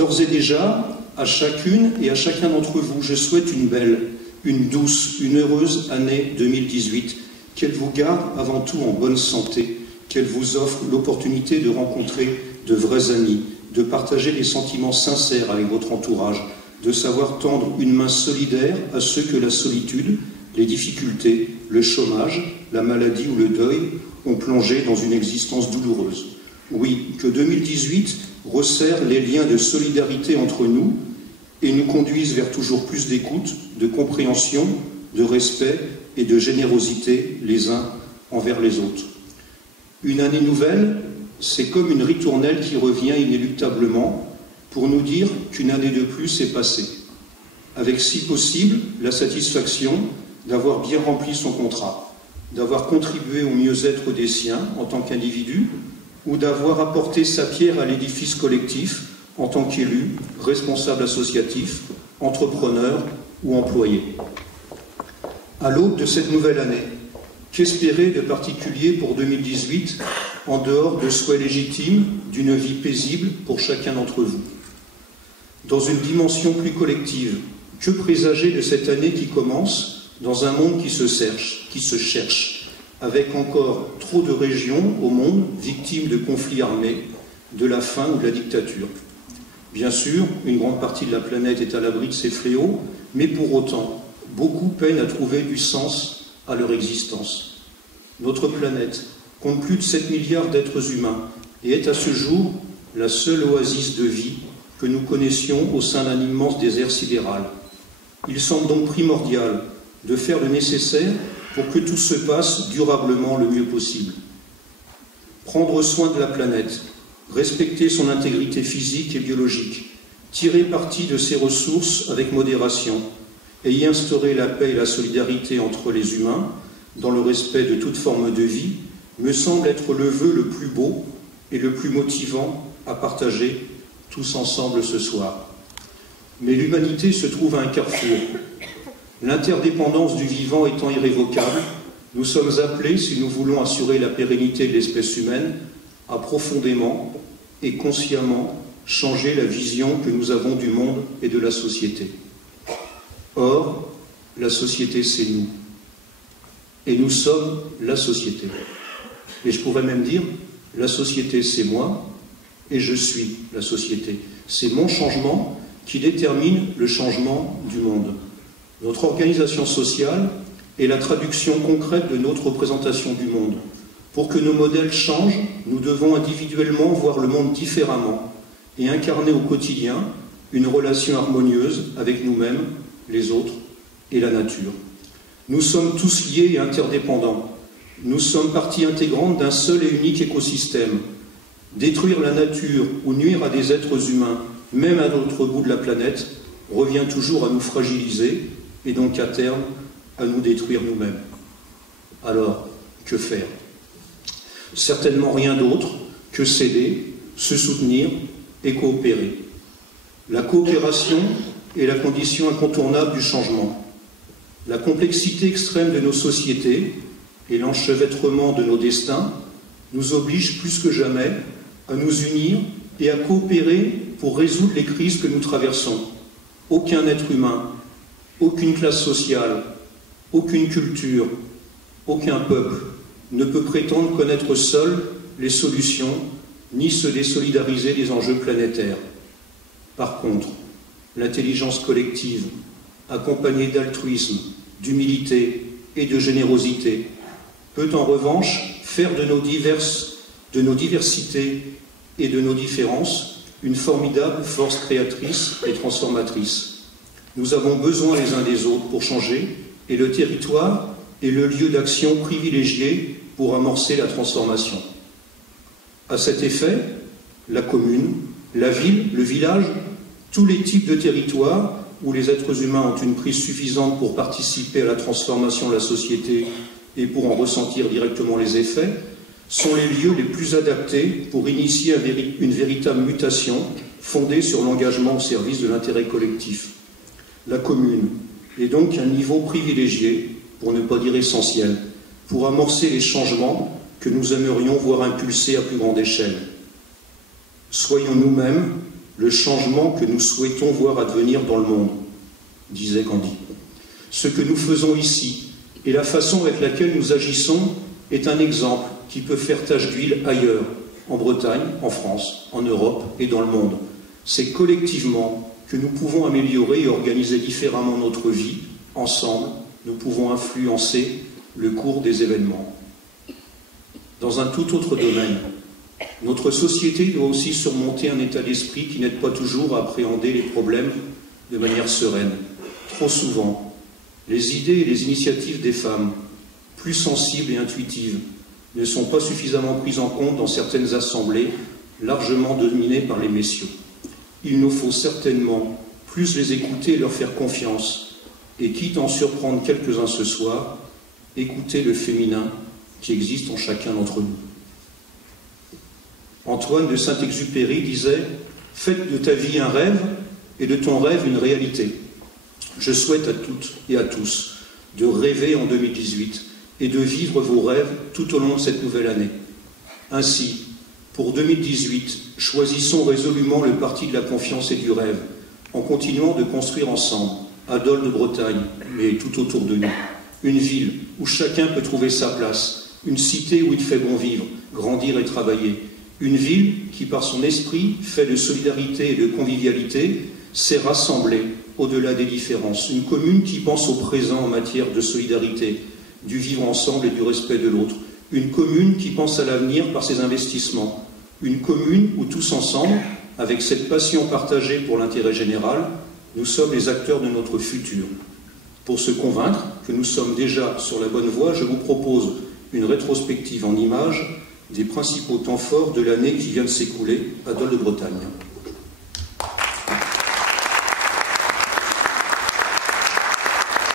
D'ores et déjà, à chacune et à chacun d'entre vous, je souhaite une belle, une douce, une heureuse année 2018, qu'elle vous garde avant tout en bonne santé, qu'elle vous offre l'opportunité de rencontrer de vrais amis, de partager des sentiments sincères avec votre entourage, de savoir tendre une main solidaire à ceux que la solitude, les difficultés, le chômage, la maladie ou le deuil ont plongé dans une existence douloureuse. Oui, que 2018 resserre les liens de solidarité entre nous et nous conduise vers toujours plus d'écoute, de compréhension, de respect et de générosité les uns envers les autres. Une année nouvelle, c'est comme une ritournelle qui revient inéluctablement pour nous dire qu'une année de plus est passée, avec si possible la satisfaction d'avoir bien rempli son contrat, d'avoir contribué au mieux-être des siens en tant qu'individu, ou d'avoir apporté sa pierre à l'édifice collectif en tant qu'élu, responsable associatif, entrepreneur ou employé. À l'aube de cette nouvelle année, qu'espérer de particulier pour 2018 en dehors de souhaits légitimes d'une vie paisible pour chacun d'entre vous? Dans une dimension plus collective, que présager de cette année qui commence dans un monde qui se cherche, avec encore trop de régions au monde victimes de conflits armés, de la faim ou de la dictature? Bien sûr, une grande partie de la planète est à l'abri de ces fléaux, mais pour autant, beaucoup peinent à trouver du sens à leur existence. Notre planète compte plus de 7 milliards d'êtres humains et est à ce jour la seule oasis de vie que nous connaissions au sein d'un immense désert sidéral. Il semble donc primordial de faire le nécessaire pour que tout se passe durablement le mieux possible. Prendre soin de la planète, respecter son intégrité physique et biologique, tirer parti de ses ressources avec modération et y instaurer la paix et la solidarité entre les humains, dans le respect de toute forme de vie, me semble être le vœu le plus beau et le plus motivant à partager tous ensemble ce soir. Mais l'humanité se trouve à un carrefour. L'interdépendance du vivant étant irrévocable, nous sommes appelés, si nous voulons assurer la pérennité de l'espèce humaine, à profondément et consciemment changer la vision que nous avons du monde et de la société. Or, la société, c'est nous. Et nous sommes la société. Et je pourrais même dire, la société, c'est moi, et je suis la société. C'est mon changement qui détermine le changement du monde. Notre organisation sociale est la traduction concrète de notre représentation du monde. Pour que nos modèles changent, nous devons individuellement voir le monde différemment et incarner au quotidien une relation harmonieuse avec nous-mêmes, les autres et la nature. Nous sommes tous liés et interdépendants. Nous sommes partie intégrante d'un seul et unique écosystème. Détruire la nature ou nuire à des êtres humains, même à l'autre bout de la planète, revient toujours à nous fragiliser et donc à terme à nous détruire nous-mêmes. Alors, que faire? Certainement rien d'autre que s'aider, se soutenir et coopérer. La coopération est la condition incontournable du changement. La complexité extrême de nos sociétés et l'enchevêtrement de nos destins nous obligent plus que jamais à nous unir et à coopérer pour résoudre les crises que nous traversons. Aucun être humain, aucune classe sociale, aucune culture, aucun peuple ne peut prétendre connaître seul les solutions ni se désolidariser des enjeux planétaires. Par contre, l'intelligence collective, accompagnée d'altruisme, d'humilité et de générosité, peut en revanche faire de nos diversités et de nos différences une formidable force créatrice et transformatrice. Nous avons besoin les uns des autres pour changer, et le territoire est le lieu d'action privilégié pour amorcer la transformation. À cet effet, la commune, la ville, le village, tous les types de territoires où les êtres humains ont une prise suffisante pour participer à la transformation de la société et pour en ressentir directement les effets, sont les lieux les plus adaptés pour initier une véritable mutation fondée sur l'engagement au service de l'intérêt collectif. La commune est donc un niveau privilégié, pour ne pas dire essentiel, pour amorcer les changements que nous aimerions voir impulsés à plus grande échelle. Soyons nous-mêmes le changement que nous souhaitons voir advenir dans le monde, disait Gandhi. Ce que nous faisons ici et la façon avec laquelle nous agissons est un exemple qui peut faire tache d'huile ailleurs, en Bretagne, en France, en Europe et dans le monde. C'est collectivement que nous pouvons améliorer et organiser différemment notre vie. Ensemble, nous pouvons influencer le cours des événements. Dans un tout autre domaine, notre société doit aussi surmonter un état d'esprit qui n'aide pas toujours à appréhender les problèmes de manière sereine. Trop souvent, les idées et les initiatives des femmes, plus sensibles et intuitives, ne sont pas suffisamment prises en compte dans certaines assemblées, largement dominées par les messieurs. Il nous faut certainement plus les écouter et leur faire confiance, et quitte à en surprendre quelques-uns ce soir, écouter le féminin qui existe en chacun d'entre nous. Antoine de Saint-Exupéry disait « Faites de ta vie un rêve et de ton rêve une réalité ». Je souhaite à toutes et à tous de rêver en 2018 et de vivre vos rêves tout au long de cette nouvelle année. Ainsi, pour 2018, choisissons résolument le parti de la confiance et du rêve, en continuant de construire ensemble, à Dole de Bretagne, mais tout autour de nous, une ville où chacun peut trouver sa place, une cité où il fait bon vivre, grandir et travailler, une ville qui, par son esprit, fait de solidarité et de convivialité, sait rassembler au-delà des différences, une commune qui pense au présent en matière de solidarité, du vivre ensemble et du respect de l'autre, une commune qui pense à l'avenir par ses investissements, une commune où tous ensemble, avec cette passion partagée pour l'intérêt général, nous sommes les acteurs de notre futur. Pour se convaincre que nous sommes déjà sur la bonne voie, je vous propose une rétrospective en images des principaux temps forts de l'année qui vient de s'écouler à Dole de Bretagne.